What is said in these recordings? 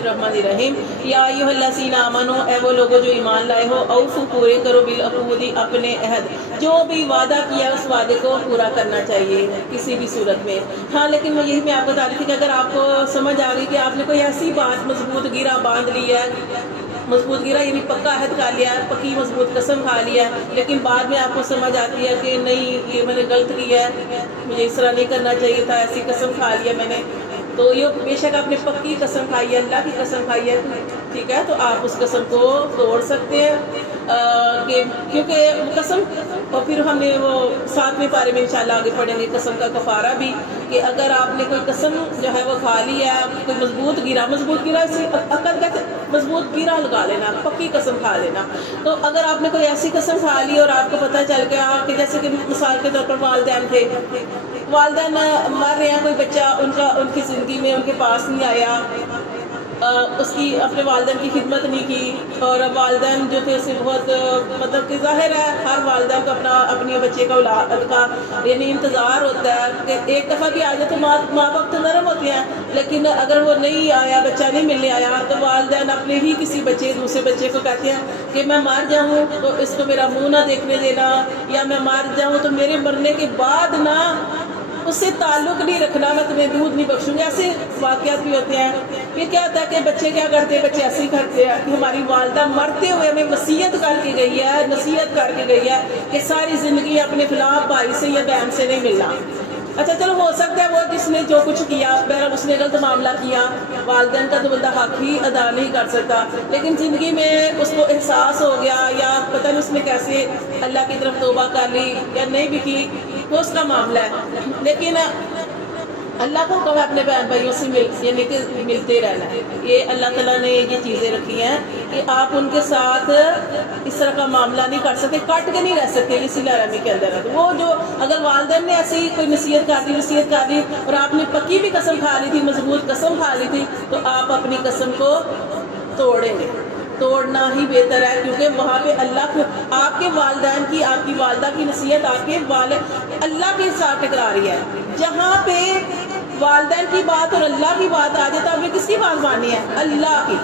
الرحمن الرحیم یا ایھا آمنو، اے وہ لوگوں جو ایمان لائے ہو، اوفو پورے کرو بالعقود، اپنے عہد، جو بھی وعدہ کیا اس وعدے کو پورا کرنا چاہیے کسی بھی صورت میں۔ ہاں لیکن یہی میں آپ کو بتا رہی تھی کہ اگر آپ کو سمجھ آ گئی کہ آپ نے کوئی ایسی بات مضبوط گیرا باندھ لی ہے، مضبوط گیرا یعنی پکا عہد کھا لیا ہے، پکی مضبوط قسم کھا لیا ہے، لیکن بعد میں آپ کو سمجھ آتی ہے کہ نہیں یہ میں نے غلط کیا ہے، مجھے اس طرح نہیں کرنا چاہیے تھا، ایسی قسم کھا لیا میں نے، تو یہ بے شک آپ نے پکی قسم کھائی ہے، اللہ کی قسم کھائی ہے، ٹھیک ہے، تو آپ اس قسم کو توڑ سکتے ہیں کہ کیونکہ قسم، اور پھر ہم نے وہ 7ویں پارے میں انشاءاللہ آگے پڑھیں گے قسم کا کفارہ بھی، کہ اگر آپ نے کوئی قسم جو ہے وہ کھا لی ہے، کوئی مضبوط گیرا سے عقد کا مضبوط گیرا لگا لینا، پکی قسم کھا لینا، تو اگر آپ نے کوئی ایسی قسم کھا لی اور آپ کو پتہ چل گیا کہ جیسے کہ مثال کے طور پر والدین تھے، والدین مر رہے ہیں، کوئی بچہ ان کی زندگی میں ان کے پاس نہیں آیا، اس کی اپنے والدین کی خدمت نہیں کی، اور والدین جو تھے اسے بہت مطلب کہ ظاہر ہے ہر والدین کو اپنے بچے کا اولاد کا یعنی انتظار ہوتا ہے کہ ایک دفعہ بھی آ جائے تو ماں باپ تو نرم ہوتے ہیں، لیکن اگر وہ نہیں آیا، بچہ نہیں ملنے آیا، تو والدین اپنے ہی کسی دوسرے بچے کو کہتے ہیں کہ میں مر جاؤں تو اس کو میرا منہ نہ دیکھنے دینا، یا میں مر جاؤں تو میرے مرنے کے بعد نہ اس سے تعلق نہیں رکھنا، میں تمہیں دودھ نہیں بخشوں گی، ایسے واقعات بھی ہوتے ہیں۔ پھر کیا ہوتا ہے کہ بچے کیا کرتے ہیں، بچے ایسے ہی کرتے ہیں کہ ہماری والدہ مرتے ہوئے ہمیں وصیت کر کے گئی ہے، نصیحت کر کے گئی ہے کہ ساری زندگی اپنے فلاں بھائی سے یا بہن سے نہیں ملنا۔ اچھا چلو ہو سکتا ہے وہ جس نے جو کچھ کیا بہرحال اس نے غلط معاملہ کیا، والدین کا تو بندہ حق ہی ادا نہیں کر سکتا، لیکن زندگی میں اس کو احساس ہو گیا یا پتہ نہیں اس نے کیسے اللہ کی طرف توبہ کر لی یا نہیں بھی کی، وہ اس کا معاملہ ہے، لیکن اللہ کو حکم ہے اپنے بہن بھائیوں سے یعنی کہ ملتے رہنا ہے۔ یہ اللہ تعالیٰ نے یہ چیزیں رکھی ہیں کہ آپ ان کے ساتھ اس طرح کا معاملہ نہیں کر سکتے، کٹ کے نہیں رہ سکتے، اسی لرمی کے اندر ہے۔ وہ جو اگر والدین نے ایسی کوئی نصیحت کر دی اور آپ نے پکی بھی قسم کھا لی تھی، مضبوط قسم کھا لی تھی، تو آپ اپنی قسم کو توڑیں گے، توڑنا ہی بہتر ہے، کیونکہ وہاں پہ اللہ کو آپ کے والدین کی، آپ کی والدہ کی نصیحت آپ کے والد اللہ کے ساتھ ٹکرا رہی ہے۔ جہاں پہ والدین کی بات اور اللہ کی بات آ جائے تو آپ نے کس کی بات ماننی ہے؟ اللہ کی،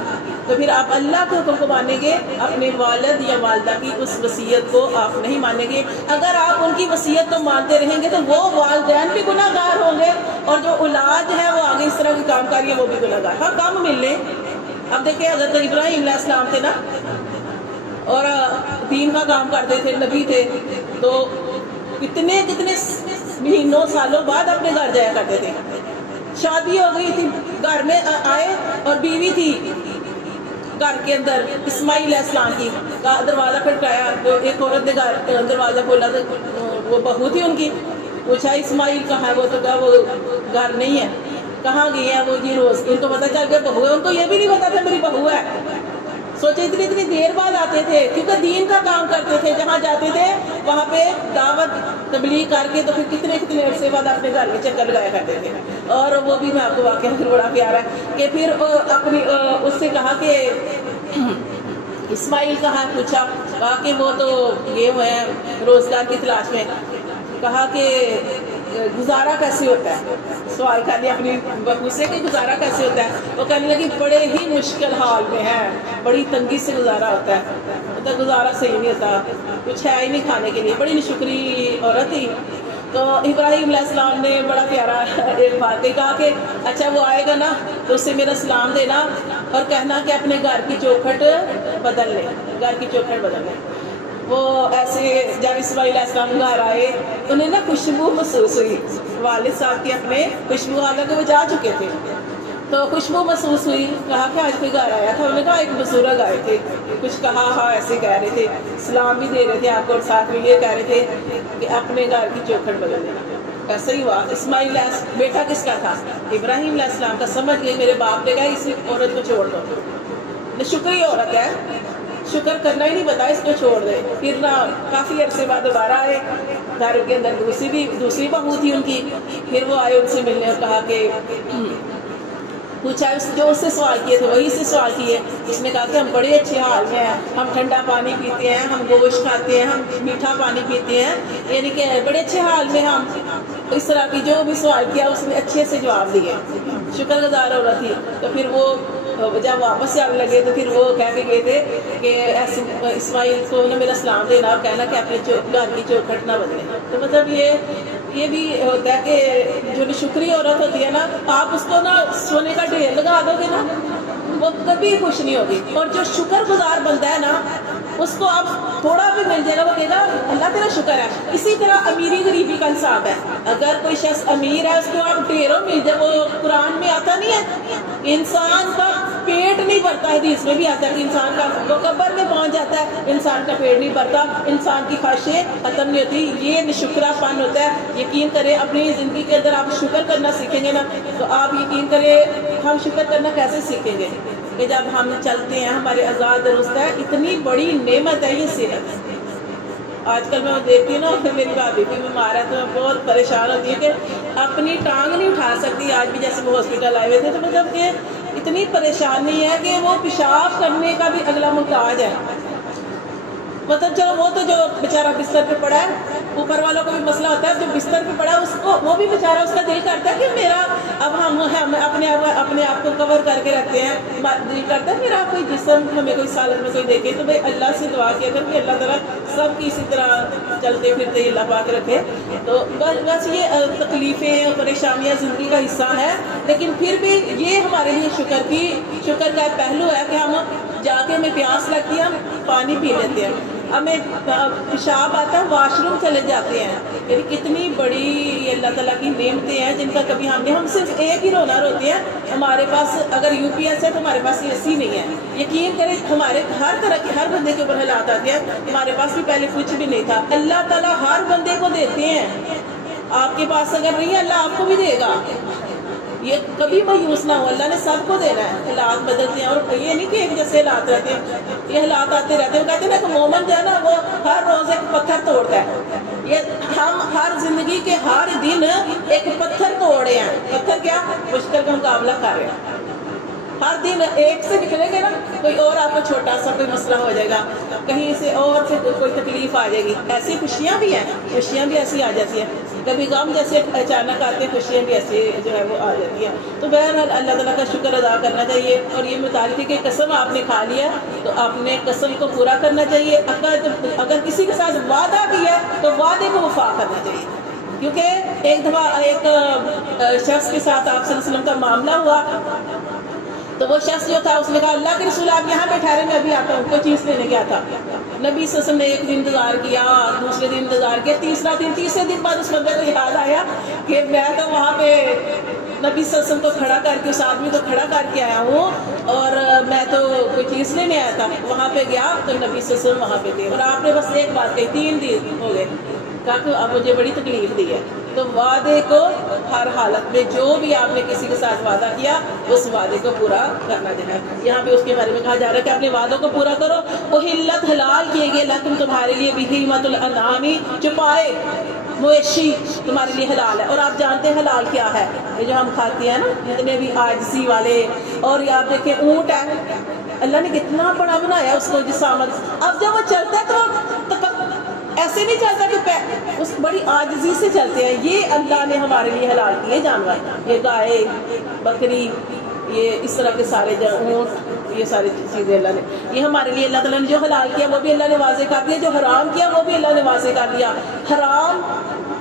تو پھر آپ اللہ کے حکم کو مانیں گے، اپنے والد یا والدہ کی اس وصیت کو آپ نہیں مانیں گے۔ اگر آپ ان کی وصیت کو مانتے رہیں گے تو وہ والدین بھی گناہ گار ہوں گے، اور جو اولاد ہے وہ آگے اس طرح کی کام کر رہی ہے وہ بھی گناہ گار۔ ہاں کم مل لیں، اب دیکھیں حضرت ابراہیم علیہ السلام تھے نا، اور دین کا کام کرتے تھے، نبی تھے، تو کتنے مہینوں سالوں بعد اپنے گھر جایا کرتے تھے۔ شادی ہو گئی تھی، گھر میں آئے اور بیوی تھی گھر کے اندر، اسماعیل علیہ السلام کی، دروازہ کھٹکایا تو ایک عورت نے دروازہ کھولا تو وہ بہو تھی ان کی، پوچھا اسماعیل کہاں ہے، وہ تو کہا وہ گھر نہیں ہے، کہاں گئی ہے وہ؟ جی روز، ان کو پتہ چل گیا بہو ہے، ان کو یہ بھی نہیں پتا تھا میری بہو ہے، سوچے اتنی دیر بعد آتے تھے کیونکہ دین کا کام کرتے تھے، جہاں جاتے تھے وہاں پہ دعوت تبلیغ کر کے تو پھر کتنے عرصے بعد اپنے گھر میں چکر لگایا کرتے تھے۔ اور وہ بھی میں آپ کو واقعہ پھر بڑا پیارا ہے کہ پھر اپنی اس سے کہا کہ اسماعیل کہاں ہے، پوچھا، کہا کہ وہ تو یہ ہوئے ہیں روزگار کی تلاش میں، کہا کہ گزارا کیسے ہوتا ہے، سوال کر لیا اپنی بہو سے کہ گزارا کیسے ہوتا ہے، وہ کہنے لگی بڑے ہی مشکل حال میں ہے، بڑی تنگی سے گزارا ہوتا ہے، مطلب گزارا صحیح نہیں ہوتا، کچھ ہے ہی نہیں کھانے کے لیے، بڑی نشکری عورت تھی۔ تو ابراہیم علیہ السلام نے بڑا پیارا ایک بات کہا کہ اچھا وہ آئے گا نا تو اس سے میرا سلام دینا اور کہنا کہ اپنے گھر کی چوکھٹ بدل لے، گھر کی چوکھٹ بدل لے۔ وہ ایسے جب اسماعیل علیہ السلام گھر آئے انہیں نا خوشبو محسوس ہوئی، والد صاحب کی اپنے خوشبو، حالانکہ وہ جا چکے تھے، تو خوشبو محسوس ہوئی، کہا کہ آج کوئی گھر آیا تھا، انہوں نے کہا ایک بزرگ آئے تھے، کچھ کہا، ہاں ایسے کہہ رہے تھے، سلام بھی دے رہے تھے آپ کو، اور ساتھ میں یہ کہہ رہے تھے کہ اپنے گھر کی چوکھٹ بدل دینا۔ ایسا ہی ہوا، اسماعیل بیٹا کس کا تھا؟ ابراہیم علیہ السلام کا۔ سمجھ گئی میرے باپ نے کہا اس عورت کو چھوڑ دو، شکری عورت ہے، شکر کرنا ہی نہیں پتا، اس کو چھوڑ دے۔ پھر نہ کافی عرصے بعد دوبارہ آئے، گھر کے اندر دوسری بہو تھی ان کی، پھر وہ آئے ان سے ملنے اور کہا کہ پوچھا جو اس سے سوال کیے تھے وہی سے سوال کیے، اس نے کہا کہ ہم بڑے اچھے حال میں ہیں، ہم ٹھنڈا پانی پیتے ہیں، ہم گوشت کھاتے ہیں، ہم میٹھا پانی پیتے ہیں، یعنی کہ بڑے اچھے حال میں ہم، اس طرح کی جو بھی سوال کیا اس نے اچھے سے جواب دیے، شکر گزار عورت تھی۔ تو پھر وہ جب واپس سے آنے لگے تو پھر وہ کہہ کے گئے تھے کہ اسماعیل کو نا میرا سلام دینا اور کہنا کہ اپنے گھر کی چوکھٹ نہ بدلیں. تو مطلب یہ بھی ہوتا ہے کہ جو شکری عورت ہوتی ہے نا، آپ اس کو نا سونے کا ڈھیر لگا دو گے نا، وہ کبھی خوش نہیں ہوگی. اور جو شکر گزار بندہ ہے نا، اس کو آپ تھوڑا بھی مل جائے گا، وہ کہے گا اللہ تیرا شکر ہے. اسی طرح امیری غریبی کا انصاف ہے. اگر کوئی شخص امیر ہے، اس کو آپ ڈھیروں مل جائے، وہ قرآن میں آتا نہیں ہے انسان کا پیٹ نہیں بھرتا، حدیث میں بھی آتا ہے کہ انسان کا وہ قبر میں پہنچ جاتا ہے، انسان کا پیٹ نہیں بھرتا، انسان کی خواہشیں ختم نہیں ہوتی. یہ نشکرا پن ہوتا ہے. یقین کریں اپنی زندگی کے اندر آپ شکر کرنا سیکھیں گے نا، تو آپ یقین کریں ہم شکر کرنا کیسے سیکھیں گے کہ جب ہم چلتے ہیں ہمارے آزاد درست ہے. اتنی بڑی نعمت ہے یہ صحت. آج کل میں دیکھتی ہوں نا کہ میری بھابھی بھی بیمار ہے تو میں بہت پریشان ہوتی ہوں کہ اپنی ٹانگ نہیں اٹھا سکتی. آج بھی جیسے وہ ہاسپٹل آئے ہوئے تھے تو مطلب کہ اتنی پریشانی ہے کہ وہ پیشاب کرنے کا بھی اگلا محتاج ہے. مطلب چلو وہ تو جو بیچارہ بستر پہ پڑا ہے، اوپر والوں کو بھی مسئلہ ہوتا ہے، جو بستر پہ پڑا ہے اس کو وہ بھی بیچارہ اس کا دل کرتا ہے کہ میرا اب ہم اپنے آپ کو کور کر کے رکھتے ہیں، دل کرتا ہے میرا کوئی جسم ہمیں کوئی سالت میں کوئی دیکھے. تو بھائی اللہ سے دعا کیا کر کہ اللہ تعالیٰ سب کی اسی طرح چلتے پھرتے اللہ پاک رکھے. تو بس یہ تکلیفیں اور پریشانیاں زندگی کا حصہ ہے، لیکن پھر بھی یہ ہمارے لیے شکر کا ایک پہلو ہے کہ ہم جا کے ہمیں پیاس لگتی ہے، ہم پانی پی لیتے ہیں، ہمیں پیشاب آتا ہے، واش روم چلے جاتے ہیں. یعنی کتنی بڑی یہ اللہ تعالیٰ کی نعمتیں ہیں جن کا کبھی ہم صرف ایک ہی رونا روتے ہیں. ہمارے پاس اگر یو پی ایس ہے تو ہمارے پاس اے سی نہیں ہے. یقین کریں ہمارے ہر طرح کے ہر بندے کے اوپر حالات آتے ہیں. ہمارے پاس بھی پہلے کچھ بھی نہیں تھا. اللہ تعالیٰ ہر بندے کو دیتے ہیں. آپ کے پاس اگر نہیں ہے اللہ آپ کو بھی دے گا. یہ کبھی مایوس نہ ہو، اللہ نے سب کو دینا ہے. حالات بدلتے ہیں اور یہ نہیں کہ ایک جیسے حالات رہتے ہیں، یہ حالات آتے رہتے ہیں. وہ کہتے ہیں نا کہ مومن جو ہے نا وہ ہر روز ایک پتھر توڑتا ہے. یہ ہم ہر زندگی کے ہر دن ایک پتھر توڑے ہیں. پتھر کیا؟ مشکل کا مقابلہ کر رہے ہیں. ہر دن ایک سے نکلیں گے نا کوئی اور آپ کو چھوٹا سا کوئی مسئلہ ہو جائے گا، کہیں سے اور سے کوئی تکلیف آ جائے گی. ایسی خوشیاں بھی ہیں، خوشیاں بھی ایسی آ جاتی ہیں. کبھی غم جیسے اچانک آتے ہیں، خوشیاں بھی ایسی جو ہے وہ آ جاتی ہیں. تو بہرحال اللہ تعالیٰ کا شکر ادا کرنا چاہیے. اور یہ متعلق ہے کہ قسم آپ نے کھا لیا تو آپ نے قسم کو پورا کرنا چاہیے. اگر کسی کے ساتھ وعدہ کیا تو وعدے کو وفا کرنا چاہیے. کیونکہ ایک دفعہ ایک شخص کے ساتھ آپ صلی اللہ علیہ وسلم کا معاملہ ہوا تو وہ شخص جو تھا اس نے کہا اللہ کے رسول آپ یہاں پہ ٹھہرے، میں ابھی آتا ہوں، کوئی چیز لینے گیا تھا. نبی صلی اللہ علیہ وسلم نے ایک دن انتظار کیا، دوسرے دن انتظار کیا، تیسرے دن بعد اس بندے کو یاد آیا کہ میں تو وہاں پہ نبی صلی اللہ علیہ وسلم کو کھڑا کر کے، اس آدمی کو کھڑا کر کے آیا ہوں اور میں تو کوئی چیز لینے آیا تھا. وہاں پہ گیا تو نبی صلی اللہ علیہ وسلم وہاں پہ تھے اور آپ نے بس ایک بات کہی. 3 دن ہو گئے، کہا کہ اب مجھے بڑی تکلیف دی ہے. تو وعدے کو ہر حالت میں جو بھی آپ نے کسی کے ساتھ وعدہ کیا اس وعدے کو پورا کرنا ہے. یہاں پہ اس کے بارے میں کہا جا رہا ہے کہ اپنے وعدوں کو پورا کرو. احلت حلال کیے گئے لکم تمہارے لیے بہیمۃ الانعام، چپائے مویشی تمہارے لیے حلال ہے. اور آپ جانتے ہیں حلال کیا ہے؟ یہ جو ہم کھاتے ہیں نا جتنے بھی عاجزی والے. اور یہ آپ دیکھیں اونٹ ہے، اللہ نے کتنا بڑا بنایا اس کو جسامت. اب جب وہ چلتا ہے تو ایسے نہیں چلتا کہ اس بڑی عاجزی سے چلتے ہیں. یہ اللہ نے ہمارے لیے حلال کیے جانور. یہ گائے، بکری، یہ اس طرح کے سارے اونٹ، یہ ساری چیزیں اللہ نے، یہ ہمارے لیے اللہ تعالیٰ نے جو حلال کیا وہ بھی اللہ نے واضح کر دیا، جو حرام کیا وہ بھی اللہ نے واضح کر دیا. حرام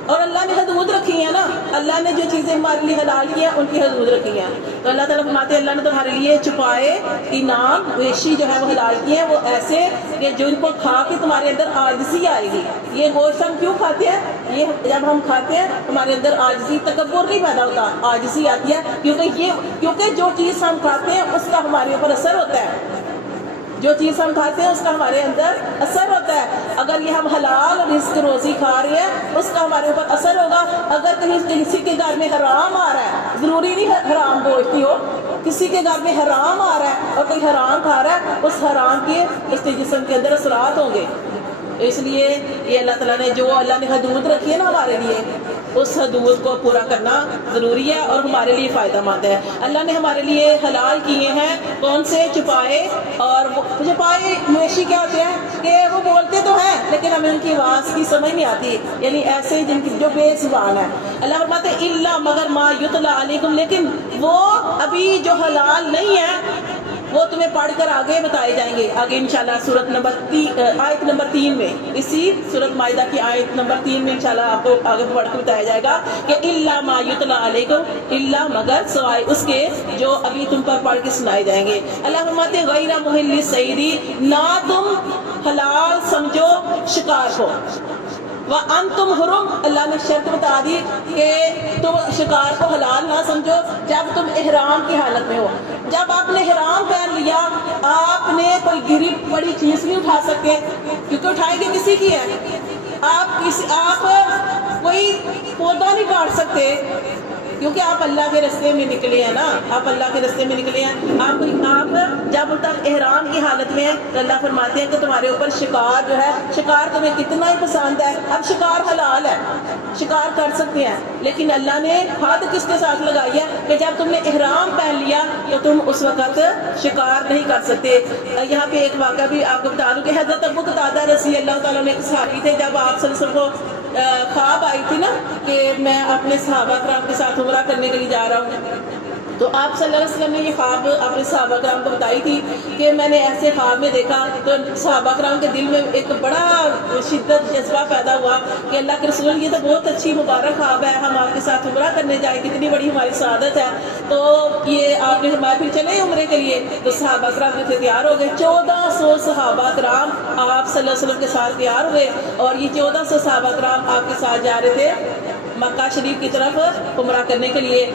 اور اللہ نے حدود رکھی ہیں نا، اللہ نے جو چیزیں ہمارے لیے حلال کی ہیں ان کی حدود رکھی ہیں. تو اللہ تعالیٰ فرماتے ہیں اللہ نے تمہارے لیے چھپائے انعام ویشی جو ہے وہ حلال کی ہیں، وہ ایسے کہ جن کو کھا کے تمہارے اندر عاجزی آئے گی. یہ گوشت ہم کیوں کھاتے ہیں؟ یہ جب ہم کھاتے ہیں ہمارے اندر عاجزی، تکبر نہیں پیدا ہوتا، عاجزی آتی ہے. کیونکہ جو چیز ہم کھاتے ہیں اس کا ہمارے اوپر اثر ہوتا ہے. جو چیز ہم کھاتے ہیں اس کا ہمارے اندر اثر ہوتا ہے. اگر یہ ہم حلال رزق روزی کھا رہے ہیں اس کا ہمارے اوپر اثر ہوگا. اگر کہیں کسی کے گھر میں حرام آ رہا ہے، ضروری نہیں ہے حرام گوشت ہو، کسی کے گھر میں حرام آ رہا ہے اور کوئی حرام کھا رہا ہے، اس حرام کے اس کے جسم کے اندر اثرات ہوں گے. اس لیے یہ اللہ تعالیٰ نے جو اللہ نے حدود رکھی ہے نا ہمارے لیے، اس حدود کو پورا کرنا ضروری ہے اور ہمارے لیے فائدہ مند ہے. اللہ نے ہمارے لیے حلال کیے ہیں کون سے؟ چھپائے. اور چھپائے مویشی کیا ہوتے ہیں کہ وہ بولتے تو ہیں لیکن ہمیں ان کی آواز کی سمجھ نہیں آتی، یعنی ایسے جن کی جو بے زبان ہے. اللہ فرماتے ہیں الا مگر ما یتلا علیکم، لیکن وہ ابھی جو حلال نہیں ہے تمہیں پڑھ کر آگے بتائے جائیں گے. آگے انشاءاللہ سورت نمبر آیت نمبر 3 میں, اسی سورت مائدہ کی آیت نمبر 3 میں انشاءاللہ آپ کو آگے پڑھ کے بتایا جائے گا کہ الا ما یتلا علیکم, الا مگر سوائے اس کے جو ابھی تم پر پڑھ کے سنائے جائیں گے. اللہ فرماتے ہیں غیر محل صیدی, نہ تم حلال سمجھو شکار کو, وَأَنْتُمْ حُرُمْ, اللہ نے شرط بتا دی کہ تم شکار کو حلال نہ سمجھو جب تم احرام کی حالت میں ہو. جب آپ نے احرام پہن لیا, آپ نے کوئی گری بڑی چیز نہیں اٹھا سکتے, کیونکہ اٹھائیں گے کسی کی ہے. آپ کوئی پودا نہیں کاٹ سکتے کیونکہ آپ اللہ کے راستے میں نکلے ہیں نا, آپ اللہ کے راستے میں نکلے ہیں. آپ جب تک احرام کی حالت میں ہیں تو اللہ فرماتے ہیں کہ تمہارے اوپر شکار جو ہے, شکار تمہیں کتنا ہی پسند ہے, اب شکار حلال ہے, شکار کر سکتے ہیں, لیکن اللہ نے حد کس کے ساتھ لگائی ہے کہ جب تم نے احرام پہن لیا تو تم اس وقت شکار نہیں کر سکتے. یہاں پہ ایک واقعہ بھی آپ کو بتا دوں کہ حضرت ابو قتادہ رضی اللہ تعالیٰ نے ایک صحابی تھے, جب آپ صلی اللہ علیہ وسلم کو خواب آئی تھی نا کہ میں اپنے صحابہ کرام کے ساتھ عمرہ کرنے کے لیے جا رہا ہوں, تو آپ صلی اللہ علیہ وسلم نے یہ خواب اپنے صحابہ کرام کو بتائی تھی کہ میں نے ایسے خواب میں دیکھا. تو صحابہ کرام کے دل میں ایک بڑا شدت جذبہ پیدا ہوا کہ اللہ کے رسول, یہ تو بہت اچھی مبارک خواب ہے, ہم آپ کے ساتھ عمرہ کرنے جائیں, کتنی بڑی ہماری سعادت ہے. تو یہ آپ نے فرمایا پھر چلے عمرے کے لیے. تو صحابہ کرام سے تیار ہو گئے, 1400 صحابہ کرام آپ صلی اللہ علیہ وسلم کے ساتھ تیار ہوئے, اور یہ 1400 صحابہ کرام آپ کے ساتھ جا رہے تھے مکہ شریف کی طرف عمرہ کرنے کے لیے.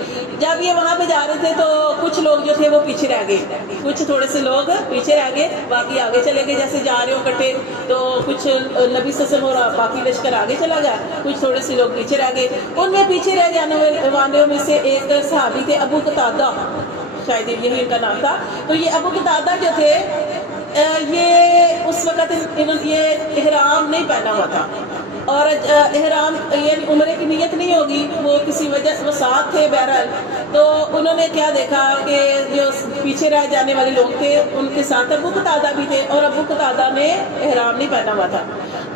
جب یہ وہاں پہ جا رہے تھے تو کچھ لوگ جو تھے وہ پیچھے رہ گئے, کچھ تھوڑے سے لوگ پیچھے رہ گئے, باقی آگے چلے گئے. جیسے جا رہے ہو کٹے تو کچھ نبی صلی اللہ علیہ وسلم اور باقی لشکر آگے چلا گیا, کچھ تھوڑے سے لوگ پیچھے رہ گئے. ان میں پیچھے رہ جانے والوں میں سے ایک صحابی تھے ابو قتادہ, شاید یہی ان کا نام تھا. تو یہ ابو قتادہ جو تھے یہ اس وقت یہ احرام نہیں پہنا ہوا تھا, اور احرام یعنی عمرے کی نیت نہیں ہوگی, وہ کسی وجہ سے وہ ساتھ تھے بہرحال. تو انہوں نے کیا دیکھا کہ جو پیچھے رہ جانے والے لوگ تھے ان کے ساتھ ابو قتادہ بھی تھے, اور ابو قتادہ نے احرام نہیں پہنا ہوا تھا.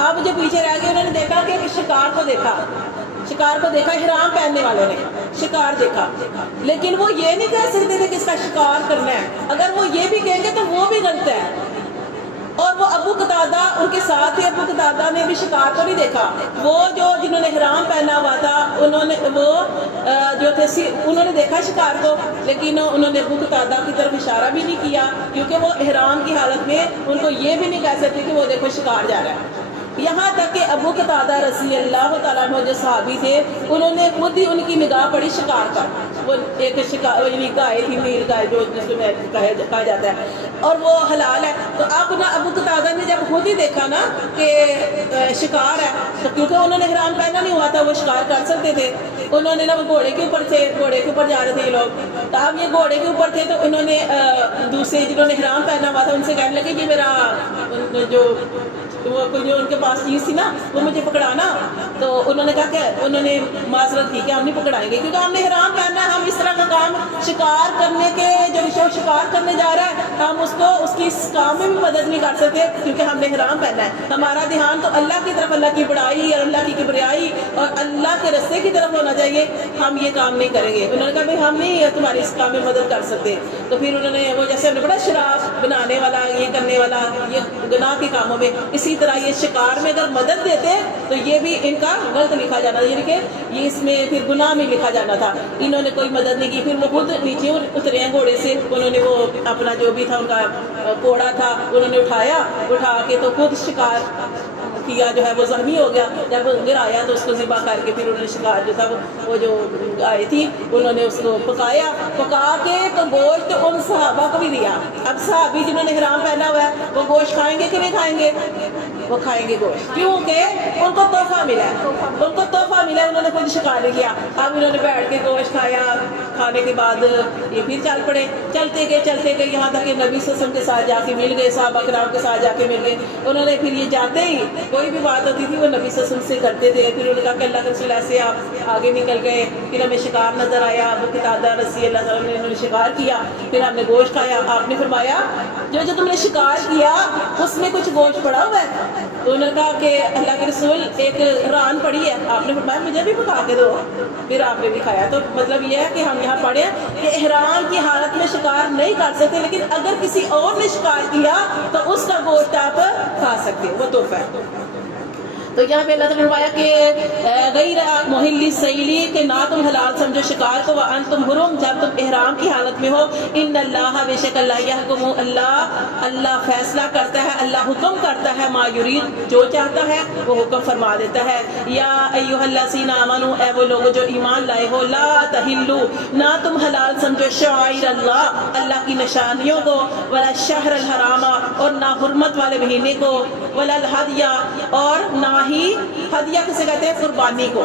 اب جو پیچھے رہ گئے انہوں نے دیکھا کہ شکار کو دیکھا, احرام پہننے والوں نے شکار دیکھا, لیکن وہ یہ نہیں کہہ سکتے تھے کہ اس کا شکار کرنا ہے. اگر وہ یہ بھی کہیں گے تو وہ بھی غلط ہے. اور وہ ابو قتادہ ان کے ساتھ تھے, ابو قتادہ نے بھی شکار کو نہیں دیکھا. وہ جو جنہوں نے احرام پہنا ہوا تھا انہوں نے وہ جو تھے انہوں نے دیکھا شکار کو, لیکن انہوں نے ابو قتادہ کی طرف اشارہ بھی نہیں کیا, کیونکہ وہ احرام کی حالت میں ان کو یہ بھی نہیں کہہ سکتے کہ وہ دیکھو شکار جا رہا ہے. یہاں تک کہ ابو قتادہ رضی اللہ تعالیٰ عنہ جو صحابی تھے انہوں نے خود ہی ان کی نگاہ پڑی شکار پر. وہ ایک شکار یعنی گائے تھی, نیل گائے جو جس کو کہا جاتا ہے, اور وہ حلال ہے. تو اب نا ابو قتادہ نے جب خود ہی دیکھا نا کہ شکار ہے, تو کیونکہ انہوں نے احرام پہنا نہیں ہوا تھا وہ شکار کر سکتے تھے. انہوں نے نا وہ گھوڑے کے اوپر تھے, گھوڑے کے اوپر جا رہے تھے یہ لوگ. تو اب یہ گھوڑے کے اوپر تھے تو انہوں نے دوسرے جنہوں نے احرام پہنا ہوا تھا ان سے کہنے لگے کہ میرا جو ان کے پاس چیز تھی نا وہ مجھے پکڑانا. تو انہوں نے کہا کہ انہوں نے معذرت کی کہ ہم نہیں پکڑائیں گے, کیونکہ ہم نے احرام پہننا ہے. ہم اس طرح کا کام شکار کرنے کے جو شکار کرنے جا رہا ہے ہم اس کو اس کی اس کام میں بھی مدد نہیں کر سکتے, کیونکہ ہم نے احرام پہننا ہے. ہمارا دھیان تو اللہ کی طرف, اللہ کی بڑائی اور اللہ کی کبریائی اور اللہ کے راستے کی طرف ہونا چاہیے. ہم یہ کام نہیں کریں گے. انہوں نے کہا بھائی ہم نہیں تمہاری اس کام میں مدد کر سکتے. تو پھر انہوں نے وہ جیسے بڑا شراب بنانے والا, یہ کرنے والا, یہ گناہ کے کاموں میں, اسی طرح یہ شکار میں اگر مدد دیتے تو یہ بھی ان کا غلط لکھا جانا, یعنی کہ یہ اس میں پھر گناہ میں لکھا جانا تھا. انہوں نے کوئی مدد نہیں کی. پھر وہ خود نیچے اترے ہیں گھوڑے سے, انہوں نے وہ اپنا جو بھی تھا ان کا کوڑا تھا انہوں نے اٹھا کے تو خود شکار کیا جو ہے وہ زخمی ہو گیا. جب گر آیا تو اس کو ذبح کر کے پھر انہوں نے شکار جو تھا وہ جو آئی تھی انہوں نے اس کو پکا کے تو گوشت ان صحابہ کو بھی دیا. اب صحابی جنہوں نے احرام پہنا ہوا ہے وہ گوشت کھائیں گے کہ نہیں کھائیں گے؟ وہ کھائیں گے گوشت, کیونکہ ان کو تحفہ ملا ہے, انہوں نے خود شکار نہیں کیا. اب انہوں نے بیٹھ کے گوشت کھایا, کھانے کے بعد یہ پھر چل پڑے, چلتے گئے یہاں تک کہ نبی صلی اللہ علیہ وسلم کے ساتھ جا کے مل گئے, صحابہ کرام کے ساتھ جا کے مل گئے. انہوں نے پھر یہ جاتے ہی کوئی بھی بات ہوتی تھی وہ نبی صلی اللہ علیہ وسلم سے کرتے تھے. پھر انہوں نے کہا کہ اللہ کے رسول ایسے آپ آگے نکل گئے, پھر ہمیں شکار نظر آیا, ابو قتادہ رضی اللہ تعالیٰ نے انہوں نے شکار کیا, پھر ہم نے گوشت کھایا. آپ نے فرمایا جو تم نے شکار کیا اس میں کچھ گوشت پڑا ہوا ہے؟ تو انہوں نے کہا کہ اللہ کے رسول ایک ران پڑی ہے، آپ نے فرمایا مجھے بھی پکا کے دو، پھر آپ نے بھی کھایا۔ تو مطلب یہ ہے کہ ہم یہاں پڑھیں کہ احرام کی حالت میں شکار نہیں کر سکتے، لیکن اگر کسی اور نے شکار کیا تو اس کا گوشت آپ کھا سکتے ہو، وہ تحفہ ہے۔ تو یہاں پہ اللہ تعالیٰ نے فرمایا کہ غیر محلی سیلی، کہ نہ تم حلال سمجھو شکار کو، وانتم حرم، جب تم احرام کی حالت میں ہو، ان اللہ، بے شک اللہ، یحکم، اللہ فیصلہ کرتا ہے، اللہ حکم کرتا ہے، ما یرید، جو چاہتا ہے وہ حکم فرما دیتا ہے۔ یا ایھا الذین آمنوا، اے وہ لوگوں جو ایمان لائے ہو، لا تحلوا، نہ تم حلال سمجھو شعائر اللہ کی نشانیوں کو، ولا الشہر الحرام، اور نہ حرمت والے مہینے کو، ولا الہدی، اور نہ ہی ہدیہ کسے کہتے ہیں، قربانی کو،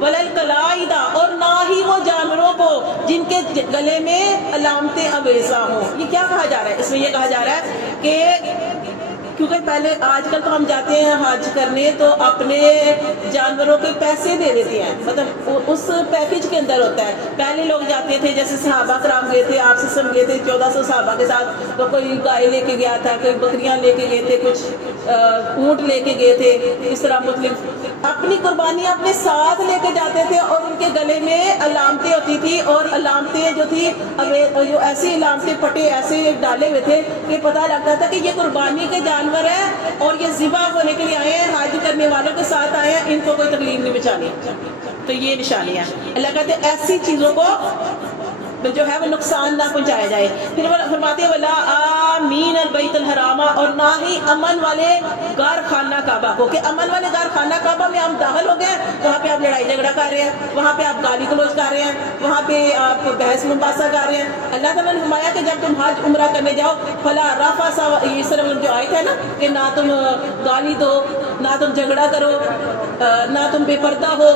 ولا القلائد، اور نہ ہی وہ جانوروں کو جن کے گلے میں علامتیں اویزہ ہوں۔ یہ کیا کہا جا رہا ہے؟ اس میں یہ کہا جا رہا ہے کہ کیونکہ پہلے آج کل تو ہم جاتے ہیں حج کرنے تو اپنے جانوروں کے پیسے دے دیتے ہیں، مطلب اس پیکج کے اندر ہوتا ہے۔ پہلے لوگ جاتے تھے، جیسے صحابہ کرام گئے تھے، آپ سے گئے تھے 1400 صحابہ کے ساتھ، تو کوئی گائے لے کے گیا تھا، کوئی بکریاں لے کے گئے تھے، کچھ اونٹ لے کے گئے تھے، اس طرح مطلب اپنی قربانی اپنے ساتھ لے کے جاتے تھے، اور ان کے گلے میں علامتیں ہوتی تھی، اور علامتیں جو تھی جو ایسی علامتیں پٹے ایسے ڈالے ہوئے تھے کہ پتہ لگتا تھا کہ یہ قربانی کے جانور ہے اور یہ ذبح ہونے کے لیے آئے ہیں، حج کرنے والوں کے ساتھ آئے ہیں، ان کو کوئی تکلیف نہیں مچانی۔ تو یہ نشانیاں اللہ کہتے ہیں ایسی چیزوں کو جو ہے وہ نقصان نہ پہنچایا جائے۔ پھر وہ فرماتے ہیں ولا آمین البیت الحرام، اور نہ ہی امن والے غار خانہ کعبہ کو، کہ امن والے غار خانہ کعبہ میں آپ داخل ہو گئے، وہاں پہ آپ لڑائی جھگڑا کر رہے ہیں، وہاں پہ آپ گالی گلوچ کر رہے ہیں، وہاں پہ آپ بحث مباحثہ کر رہے ہیں۔ اللہ تعالیٰ نے فرمایا کہ جب تم حج عمرہ کرنے جاؤ، فلا رفث، یہ صرف جو آیت ہے نا کہ نہ تم گالی دو، نہ تم جھگڑا کرو، نہ تم بے پردہ ہو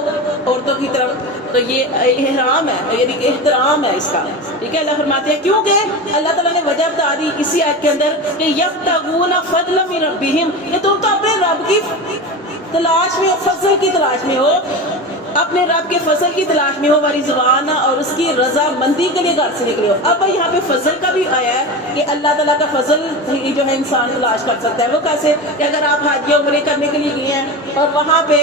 عورتوں کی طرف، تو یہ احرام ہے، یعنی کہ احترام ہے اس کا، ٹھیک ہے۔ اللہ فرماتے ہیں کیونکہ اللہ تعالیٰ نے وجہ بتا دی اسی آیت کے اندر کہ یبتغون فضلا من ربہم، کہ تم تو اپنے رب کی تلاش میں ہو، فضل کی تلاش میں ہو، اپنے رب کے فضل کی تلاش میں ہو، ورضوان، اور اس کی رضا مندی کے لیے گھر سے نکلے ہو۔ اب یہاں پہ فضل کا بھی آیا ہے کہ اللہ تعالیٰ کا فضل جو ہے انسان تلاش کر سکتا ہے، وہ کیسے کہ اگر آپ حج یا عمرے کرنے کے لیے گئے ہیں اور وہاں پہ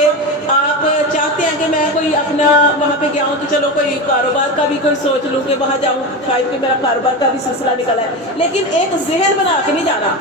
آپ چاہتے ہیں کہ میں کوئی اپنا وہاں پہ گیا ہوں تو چلو کوئی کاروبار کا بھی کوئی سوچ لوں کہ وہاں جاؤں، شاید کہ میرا کاروبار کا بھی سلسلہ نکلا ہے، لیکن ایک ذہن بنا کے نہیں جانا۔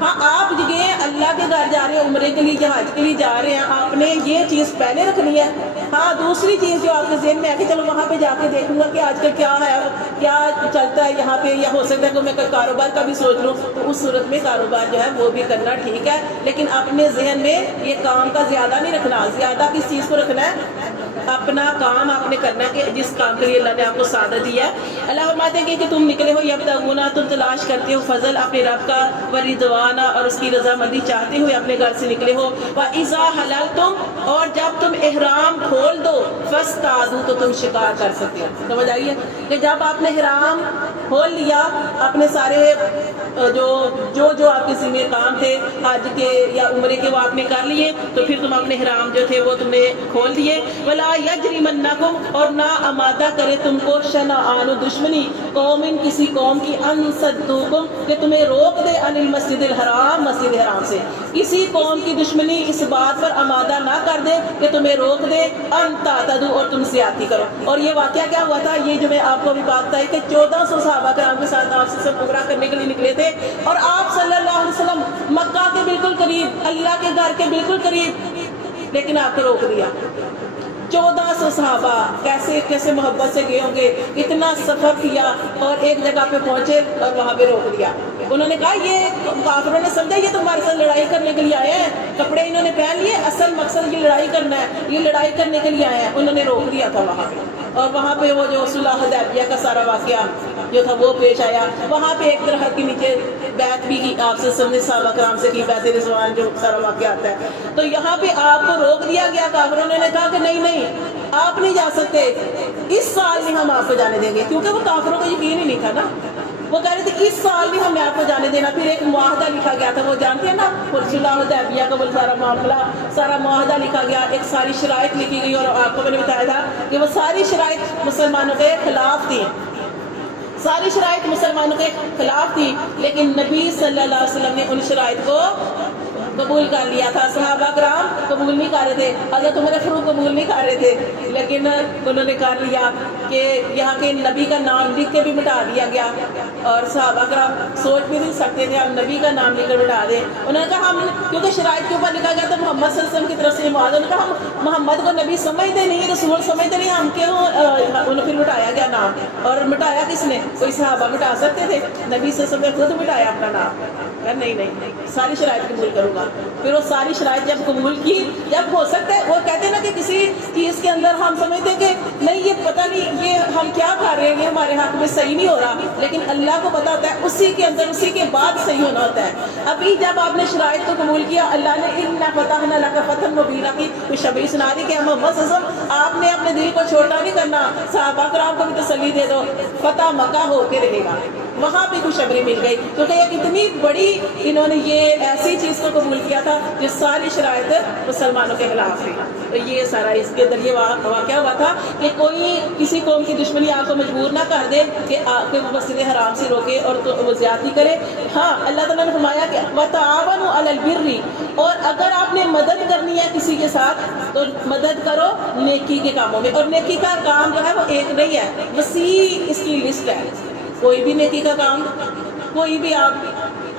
ہاں آپ گئے اللہ کے گھر جا رہے ہیں، عمرے کے لیے، حج کے لیے جا رہے ہیں، آپ نے یہ چیز پہلے رکھنی ہے۔ ہاں دوسری چیز جو آپ کے ذہن میں ہے کہ چلو وہاں پہ جا کے دیکھوں گا کہ آج کل کیا ہے، کیا چلتا ہے یہاں پہ، یا ہو سکتا ہے کہ میں کوئی کاروبار کا بھی سوچ لوں، تو اس صورت میں کاروبار جو ہے وہ بھی کرنا ٹھیک ہے، لیکن اپنے ذہن میں یہ کام کا زیادہ نہیں رکھنا۔ زیادہ کس چیز کو رکھنا ہے؟ اپنا کام آپ نے کرنا ہے کہ جس کام کے لیے اللہ نے آپ کو سعادت دی ہے۔ اللہ فرماتے ہیں کہ تم نکلے ہو یبتغون، تم تلاش کرتے ہو فضل اپنے رب کا، ورضوان، اور اس کی رضامندی چاہتے ہوئے اپنے گھر سے نکلے ہو، وَإِذَا حَلَلْتُمْ، اور جب تم احرام کھول دو، فَاسْتَعْدُوا، تو تم شکار کر سکتے ہو۔ سمجھ آئیے کہ جب آپ نے احرام کھول لیا، اپنے سارے جو آپ کے ذمہ کام تھے حج کے یا عمرے کے وہ آپ نے کر لیے، تو پھر تم اپنے احرام جو تھے وہ تم نے کھول دیے۔ وَلَا يَجْرِمَنَّكُمْ، اور نہ آمادہ کرے تم کو شنآن، دشمنی، قوم، کسی قوم کی، ان صدوکم، کہ تمہیں روک دے، عن المسجد الحرام، مسجد حرام سے، کسی قوم کی دشمنی اس بات پر آمادہ نہ کر دے کہ تمہیں روک دے، ان تعتدوا، اور تم زیادتی کرو۔ اور یہ واقعہ کیا ہوا تھا، یہ جو میں آپ کو بھی بات بتائی کہ 1400 صحابہ کرام کے ساتھ آپ سے سب عمرہ کرنے کے لیے نکلے تھے، اور آپ صلی اللہ علیہ وسلم مکہ کے بالکل قریب، اللہ کے گھر کے بالکل قریب، لیکن آپ کو روک دیا۔ 1400 صحابہ کیسے کیسے محبت سے گئے ہوں گے، اتنا سفر کیا اور ایک جگہ پہ پہنچے اور وہاں پہ روک دیا۔ انہوں نے کہا یہ کافروں نے سمجھا یہ تمہارے ساتھ لڑائی کرنے کے لیے آئے ہیں، کپڑے انہوں نے پہن لیے، اصل مقصد یہ لڑائی کرنا ہے، یہ لڑائی کرنے کے لیے آئے ہیں۔ انہوں نے روک دیا تھا وہاں پہ، اور وہاں پہ وہ جو صلح حدیبیہ کا سارا واقعہ جو تھا وہ پیش آیا۔ وہاں پہ ایک درخت کے نیچے بیعت بھی کی آپ سے سب نے صحابہ کرام سے کی، بیعت رضوان جو سارا واقعہ آتا ہے۔ تو یہاں پہ آپ کو روک دیا گیا، کافروں نے کہا کہ نہیں آپ نہیں جا سکتے، اس سال نہیں ہم آپ کو جانے دیں گے، کیونکہ وہ کافروں کو یقین ہی نہیں تھا نا، وہ کہہ رہے تھے اس سال بھی ہم نے آپ کو جانے دینا۔ پھر ایک معاہدہ لکھا گیا تھا، وہ جانتے ہیں نا صلح حدیبیہ کا وہ سارا معاملہ، سارا معاہدہ لکھا گیا، ایک ساری شرائط لکھی گئی، اور آپ کو میں نے بتایا تھا کہ وہ ساری شرائط مسلمانوں کے خلاف تھی، ساری شرائط مسلمانوں کے خلاف تھی، لیکن نبی صلی اللہ علیہ وسلم نے ان شرائط کو قبول کر لیا تھا. صحابہ کرام قبول نہیں کر رہے تھے، حضرت عمر فاروق قبول نہیں کر رہے تھے، لیکن انہوں نے کر لیا کہ یہاں کے نبی کا نام لکھ کے بھی مٹا دیا گیا. اور صحابہ کرام سوچ بھی نہیں سکتے تھے ہم نبی کا نام لکھ کر مٹا دیں. انہوں نے کہا ہم، کیونکہ شرائط کے اوپر لکھا گیا تھا محمد صلی اللہ علیہ وسلم کی طرف سے معاذ، انہوں نے کہا ہم محمد کو نبی سمجھتے نہیں، رسول سمجھتے نہیں، ہم کیوں انہیں پھر مٹایا گیا نام. اور مٹایا کس نے؟ کوئی صحابہ مٹا سکتے تھے؟ نبی صلی اللہ علیہ وسلم نے خود مٹایا اپنا نام. نہیں ساری شرائط قبول کروں گا. پھر وہ ساری شرائط جب قبول کی، جب ہو سکتا ہے وہ کہتے ہیں نا کہ کسی چیز کے اندر ہم سمجھتے ہیں کہ نہیں یہ پتہ نہیں یہ ہم کیا کر رہے ہیں، یہ ہمارے حق میں صحیح نہیں ہو رہا، لیکن اللہ کو پتہ ہوتا ہے اسی کے اندر اسی کے بعد صحیح ہونا ہوتا ہے. ابھی جب آپ نے شرائط کو قبول کیا، اللہ نے اِنَّا فَتَحْنَا لَكَ فَتْحًا مُبِينًا کی خوشخبری سنا دی کہ محمد صلی اللہ علیہ وسلم آپ نے اپنے دل کو چھوٹا نہیں کرنا. صحابہ کرام کو بھی تسلی دے دو، فتح مکہ ہو کے رہے گا. وہاں بھی خوشخبری مل گئی، کیونکہ یہ کتنی بڑی انہوں نے یہ ایسی چیز کو قبول کیا تھا جو ساری شرائط مسلمانوں کے خلاف تھی. تو یہ سارا اس کے اندر یہ واقعہ ہوا تھا کہ کوئی کسی قوم کی دشمنی آپ کو مجبور نہ کر دے کہ وہ مسجد حرام سے روکے اور تو وہ زیادتی کرے. ہاں اللہ تعالیٰ نے فرمایا کہ وَتَعَاوَنُوا عَلَى الْبِرِّ، اور اگر آپ نے مدد کرنی ہے کسی کے ساتھ تو مدد کرو نیکی کے کاموں میں. اور نیکی کا کام جو ہے وہ ایک نہیں ہے، وسیع اس کی لسٹ ہے. کوئی بھی نیکی کا کام، کوئی بھی آپ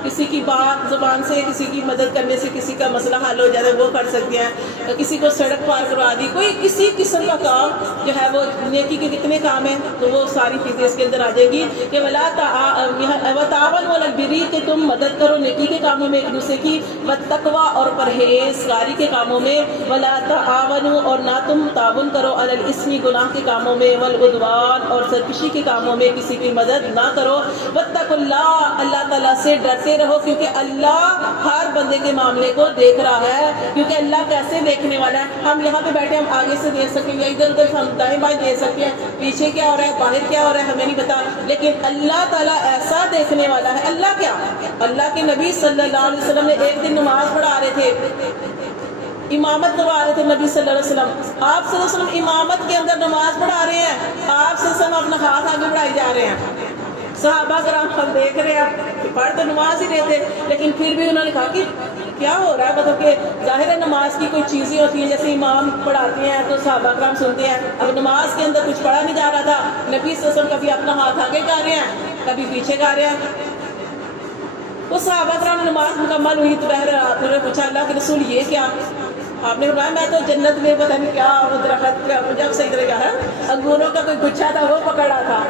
کسی کی بات زبان سے کسی کی مدد کرنے سے کسی کا مسئلہ حل ہو جاتا ہے وہ کر سکتے ہیں. کسی کو سڑک پار کروا دی، کوئی کسی قسم کا کام جو ہے وہ نیکی کے کتنے کام ہیں تو وہ ساری چیزیں اس کے اندر آ جائیں گی کہ وَتَعَاوَنُوا عَلَى الْبِرِّ کہ تم مدد کرو نیکی کے کاموں میں ایک دوسرے کی، وَالتَّقْوَىٰ اور پرہیزگاری کے کاموں میں، وَلَا تَعَاوَنُوا اور نہ تم تعاون کرو عَلَى الْإِثْمِ گناہ کے کاموں میں، وَالْعُدْوَانِ اور سرکشی کے کاموں میں کسی کی مدد نہ کرو. وَاتَّقُوا اللَّهَ اللہ تعالیٰ سے ڈرتے رہو، کیونکہ اللہ ہر بندے کے معاملے کو دیکھ رہا ہے. کیونکہ اللہ کیسے دیکھنے والا ہے؟ ہم یہاں پہ بیٹھے ہم آگے سے دیکھ سکیں گے، ادھر ادھر ہم دائیں بائیں دیکھ سکتے ہیں، پیچھے کیا ہو رہا ہے باہر کیا ہو رہا ہے ہمیں نہیں پتا، لیکن اللہ تعالیٰ ایسا دیکھنے والا ہے. اللہ کیا، اللہ کے نبی صلی اللہ علیہ وسلم نے ایک دن نماز پڑھا رہے تھے، امامت کروا رہے تھے نبی صلی اللہ علیہ وسلم. آپ صلی اللہ علیہ وسلم امامت کے اندر نماز پڑھا رہے ہیں، آپ صلی اللہ علیہ وسلم اپنا ہاتھ آگے بڑھائی جا رہے ہیں. صحابہ کرام ہم دیکھ رہے ہیں، پڑھ تو نماز ہی رہے تھے لیکن پھر بھی انہوں نے کہا کہ کیا ہو رہا ہے. مطلب کہ ظاہر ہے نماز کی کوئی چیزیں ہوتی ہیں، جیسے امام پڑھاتے ہیں تو صحابہ کرام سنتے ہیں. اب نماز کے اندر کچھ پڑھا نہیں جا رہا تھا، نبی صلی اللہ علیہ وسلم کبھی اپنا ہاتھ آگے کر رہے ہیں کبھی پیچھے کر رہے ہیں. وہ صحابہ کرام نماز مکمل ہوئی تو بہر انہوں نے پوچھا اللہ کے رسول یہ کیا؟ آپ نے فرمایا میں تو جنت میں پتہ نہیں کیا درخت کیا مجھے اب صحیح طرح کیا ہے انگوروں کا کوئی گچھا تھا وہ پکڑا تھا.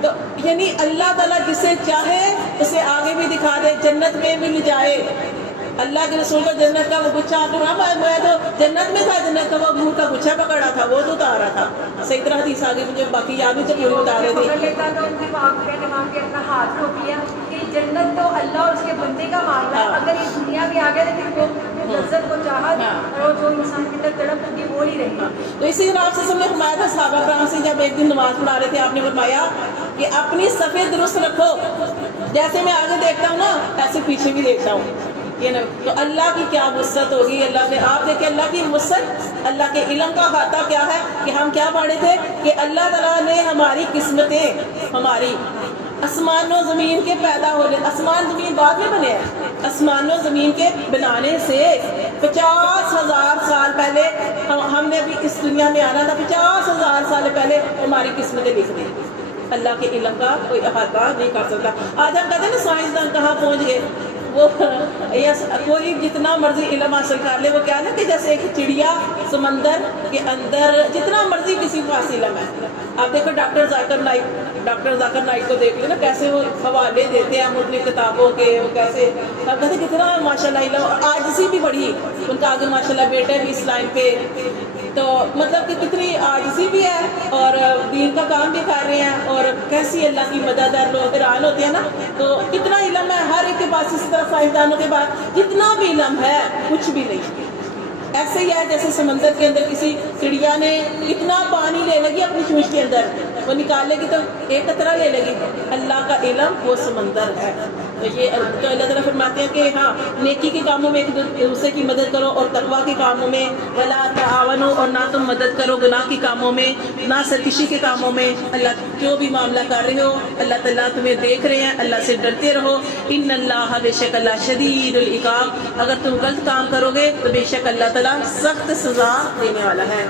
تو یعنی اللہ تعالیٰ جسے چاہے اسے آگے بھی دکھا دے، جنت میں بھی لے جائے. اللہ کے رسول کو جنت کا وہ گچھا، آپ نے کہا میں تو جنت میں تھا، جنت کا وہ انگور کا گچھا پکڑا تھا وہ تو اتارا تھا. صحیح طرح حدیث آگے مجھے باقی یاد نہیں چلی بتا رہے تھے. اپنا ہاتھ روک لیا کہ جنت تو اللہ اور اس کے بندے کا معاملہ ہے، اگر یہ دنیا بھی آ گیا تو وہ لذت کو چاہت اور جو انسان کی طرف تڑپ ہوتی ہے وہ نہیں رہی. تو اسی طرح آپ سے سب نے فرمایا تھا صحابہ کرام سے جب ایک دن نماز پڑھا رہے تھے، آپ نے فرمایا کہ اپنی صفیں درست رکھو، جیسے میں آگے دیکھتا ہوں نا ایسے پیچھے بھی دیکھتا ہوں. یہ نا تو اللہ کی کیا وسعت ہوگی. اللہ نے آپ دیکھیں اللہ کی وسعت، اللہ کے علم کا احاطہ کیا ہے کہ ہم کیا پڑھے تھے کہ اللہ تعالیٰ نے ہماری قسمتیں، ہماری آسمان و زمین کے پیدا ہونے، آسمان زمین بعد میں بنے ہیں، آسمان و زمین کے بنانے سے 50,000 سال پہلے ہم نے بھی اس دنیا میں آنا تھا. 50,000 سال پہلے ہماری قسمتیں لکھ دی. اللہ کے علم کا کوئی احاطہ نہیں کر سکتا. آج ہم کہتے ہیں نا سائنسدان کہاں پہنچ گئے، وہ کوئی جتنا مرضی علم حاصل کر لے، وہ کیا نا کہ جیسے ایک چڑیا سمندر کے اندر جتنا مرضی کسی کے پاس علم ہے. آپ دیکھو ڈاکٹر ذاکر نائک کو دیکھ لیں نا کیسے وہ حوالے دیتے ہیں ہم اپنی کتابوں کے، وہ کیسے آپ کہتے ہیں کتنا ماشاء اللہ علم، اور عاجزی بھی بڑھی ان کا آگے ماشاء اللہ بیٹے بھی اس لائن پہ، تو مطلب کہ کتنی عاجزی بھی ہے اور دین کا کام بھی کر رہے ہیں اور کیسی اللہ کی مدد ہے. لوگ حیران ہوتے ہیں نا تو کتنا علم ہے ہر ایک کے پاس. اسی طرح سائنسدانوں کے پاس جتنا بھی علم ہے کچھ بھی نہیں. ایسے ہی ہے جیسے سمندر کے اندر کسی چڑیا نے اتنا پانی لے لگی اپنی چونچ کے اندر وہ نکالے گی تو ایک قطرہ لے لے گی. اللہ کا علم وہ سمندر ہے. تو یہ تو اللہ تعالیٰ فرماتے ہیں کہ ہاں نیکی کے کاموں میں ایک دوسرے کی مدد کرو اور تقویٰ کے کاموں میں ولا تعاونوا، اور نہ تم مدد کرو گناہ کے کاموں میں، نہ سرکشی کے کاموں میں. اللہ جو بھی معاملہ کر رہے ہو اللہ تعالیٰ تمہیں دیکھ رہے ہیں، اللہ سے ڈرتے رہو. ان اللہ، بے شک اللہ شدید العقاب، اگر تم غلط کام کرو گے تو بے شک اللہ تعالیٰ سخت سزا دینے والا ہے.